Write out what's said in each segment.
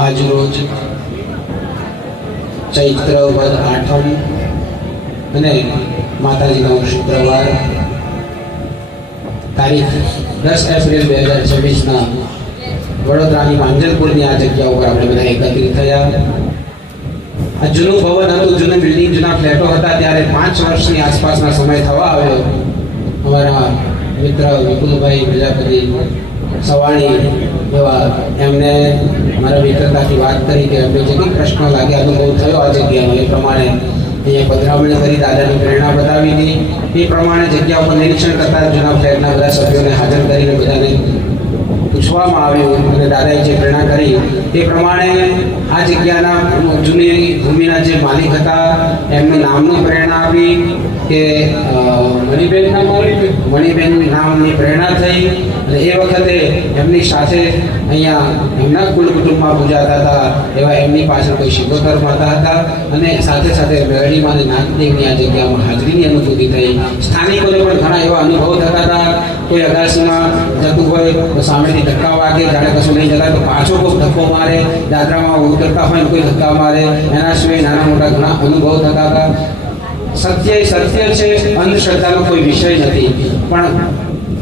आज रोज चैत्र वद आठम અને માતાજીનો શુક્રવાર તારીખ 10 એપ્રિલ 2026 વડોદરાની માંજલપુરની આ જગ્યા ઉપર આપણે બધા એકત્રિત થયા. આ જૂનું ભવન હતું, જૂની બિલ્ડિંગ, જૂના ફ્લેટો હતા. ત્યારે 5 વર્ષની આસપાસના સમય થવા આવ્યો. અમારા મિત્ર વિપુલભાઈ પ્રજાપતિ સવાણી એવા એમને મારા મિત્રતાથી વાત કરી કે એમને જે કંઈ પ્રશ્નો લાગે, અનુભવ થયો આ જગ્યાનો, એ પ્રમાણે અહીંયા પધરામણી કરી, દાદાની પ્રેરણા બતાવી હતી. એ પ્રમાણે જગ્યા ઉપર નિરીક્ષણ કરતા જૂના ફ્લેટના બધા સભ્યોને હાજર કરીને બધાને પૂછવામાં આવ્યું અને દાદાએ જે પ્રેરણા કરી તે પ્રમાણે આ જગ્યાના જૂની ભૂમિના જે માલિક હતા એમનું નામનું પ્રેરણા આપી કે મણિબેન નામની પ્રેરણા થઈ. અને એ વખતે એમની સાથે અહીંયા એમના કુલ કુટુંબમાં પૂજાતા હતા એવા એમની પાછળ કોઈ શિકોતર માતા હતા. અને સાથે સાથે મેરડીમાં અને નાગદેવની આ જગ્યામાં હાજરીની અનુભૂતિ થઈ. સ્થાનિકોને પણ ઘણા એવા અનુભવ થતા હતા. કોઈ અગાસીમાં જતું હોય તો સામેથી ધક્કા વાગે, જાણે કશું નહીં જતા તો પાછો કોઈ ધક્કો મારે, દાદરામાં ઉતરતા હોય કોઈ ધક્કા મારે. એના સિવાય નાના મોટા ઘણા અનુભવ થતા હતા. સત્ય છે, અંધશ્રદ્ધાનો કોઈ વિષય નથી, પણ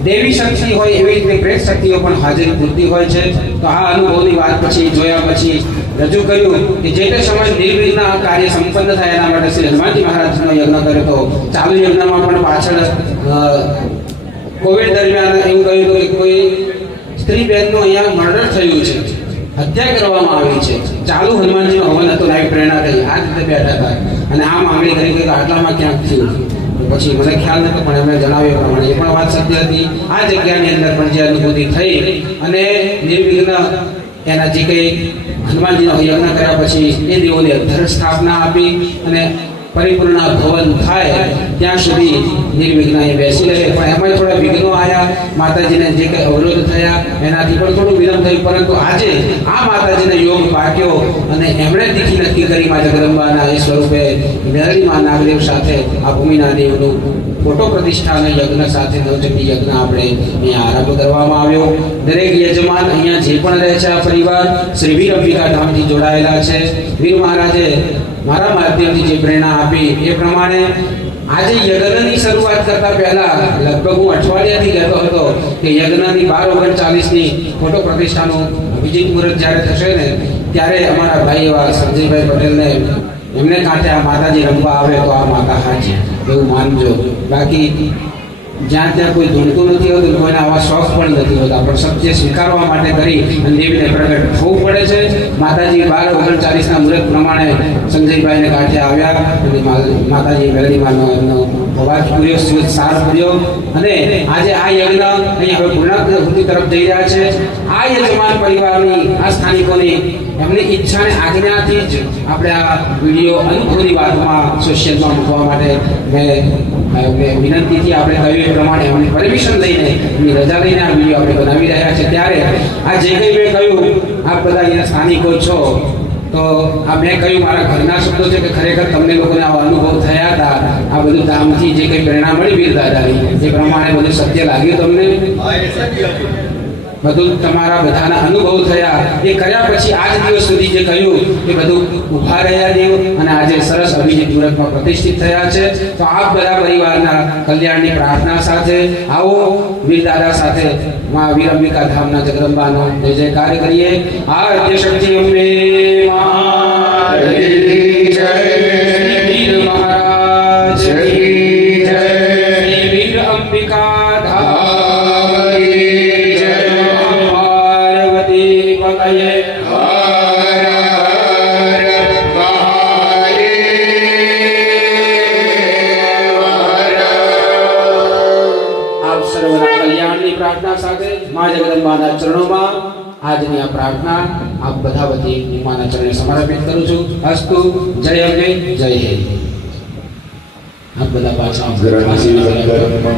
દેવી શક્તિ હોય એવી રીતે પ્રેત શક્તિઓ પણ હાજરી પૂરતી હોય છે. તો આ અનુભવની વાત પછી જોયા પછી રજૂ કર્યું કે જે તે સમય નિર્વિઘ્ન કાર્ય સંપન્ન થાય એના માટે શ્રી હનુમાનજી મહારાજનો યજ્ઞ કર્યો હતો. ચાલુ યજ્ઞમાં પણ પાછળ કોવિડ દરમિયાન એવું કહ્યું હતું કે કોઈ સ્ત્રી બહેનનું અહીંયા મર્ડર થયું છે, હત્યા કરવામાં આવી છે. ચાલુ હનુમાનજીનો હવન હતો, લાઈવ પ્રેરણા થઈ. આ રીતે બેઠા હતા અને આ માંગણી કરી કે આટલામાં ક્યાંક થયું. પછી મને ખ્યાલ નતો, પણ એમણે જણાવ્યું પ્રમાણે એ પણ વાત સત્ય હતી. આ જગ્યાની અંદર પણ જે અનુભૂતિ થઈ અને નિર્વિઘ્ન એના જે કંઈ હનુમાનજીનો યજ્ઞ કર્યા પછી એ દેવોની અધર સ્થાપના આપી અને પરિપૂર્ણ ભવન થાય ત્યાં સુધી નિર્વિઘ્ન એ બેસી રહે. પણ એમાં થોડા વિઘ્નો આવ્યા, માતાજીને જે કંઈ અવરોધ થયા એનાથી પણ થોડું વિલંબ થયું. પરંતુ આજે આ માતાજીને યોગ પાક્યો અને એમણે તિથિ નક્કી કરી મા જગદંબાના એ સ્વરૂપે મેરડીમાં નાગદેવ સાથે આ ભૂમિના દેવનું ફોટો પ્રતિષ્ઠાના યજ્ઞ સાથે નવચંડી યજ્ઞ આપણે અહીંયા આરંભ કરવામાં આવ્યો. દરેક યજમાન અહીંયા જે પણ રહે છે આ પરિવાર શ્રી વીર અંબિકા ધામથી જોડાયેલા છે. વીર મહારાજે મારા માધ્યમથી જે પ્રેરણા આપી એ પ્રમાણે આજે યજ્ઞની શરૂઆત કરતા પહેલા લગભગ હું અઠવાડિયાથી કહેતો હતો કે યજ્ઞની 12:39ની ફોટો પ્રતિષ્ઠાનું અભિજીત મુહૂર્ત જ્યારે થશે ને ત્યારે અમારા ભાઈ એવા સંજયભાઈ પટેલને એમને કાંઠે આ માતાજી રમવા આવે તો આ માતા હાજી એવું માનજો. બાકી જ્યાં ત્યાં કોઈ ધૂણતું નથી હોતું, કોઈને આવા શોખ પણ નથી હોતા, પણ સત્ય સ્વીકારવા માટે કરી અને દેવીને પ્રગટ થવું પડે છે. માતાજી 12:39ના મુહૂર્ત પ્રમાણે સંજયભાઈને કાંઠે આવ્યા અને માતાજી મેરડીમાંનો એમનો અવાજ પૂર્યો, સાર પૂર્યો અને આજે આ યજ્ઞ અહીંયા હવે પૂર્ણાહુતિ તરફ જઈ રહ્યા છે. આ યજમાન પરિવારની, આ સ્થાનિકોની એમની ઈચ્છાને આજ્ઞાથી જ આપણે આ વિડીયો અનુભવની વાતમાં સોશિયલમાં મૂકવા માટે મેં વિનંતીથી આપણે કહ્યું એ પ્રમાણે એમની પરમિશન લઈને એમની રજા લઈને આ વિડીયો આપણે બનાવી રહ્યા છે. ત્યારે આ જે કંઈ મેં કહ્યું, આપ બધા અહીંયા સ્થાનિકો છો તો આ મેં કહ્યું મારા ઘરના શબ્દો છે કે ખરેખર તમને લોકોને આવા અનુભવ થયા હતા. આ બધું ધામથી જે કંઈ પ્રેરણા મળી વીર દાદાની એ પ્રમાણે બધું સત્ય લાગ્યું તમને, બધું તમારા બધાના અનુભવ થયા. એ કર્યા પછી આજ દિવસ સુધી જે કહ્યું એ બધું ઊભા રહ્યા દેવ અને આજે સરસ અભિજીત મુહૂર્તમાં પ્રતિષ્ઠિત થયા છે. તો આપ બધા પરિવારના કલ્યાણની પ્રાર્થના સાથે આવો વીર દાદા સાથે મા વીર અંબિકા ધામના જગદંબાનો જય જયકાર કરીએ. આદ્ય શક્તિ અંબે મહારાજની જય, વીર મહારાજ કી જય, વીર અંબિકા ધામ પ્રાર્થના સાથે મા જગદંબાના ચરણોમાં આજની આ પ્રાર્થના આપ બધા વતી હું માના ચરણે સમર્પિત કરું છું. અસ્તુ. જય અંબે, જય હે. આપ બધા પાછા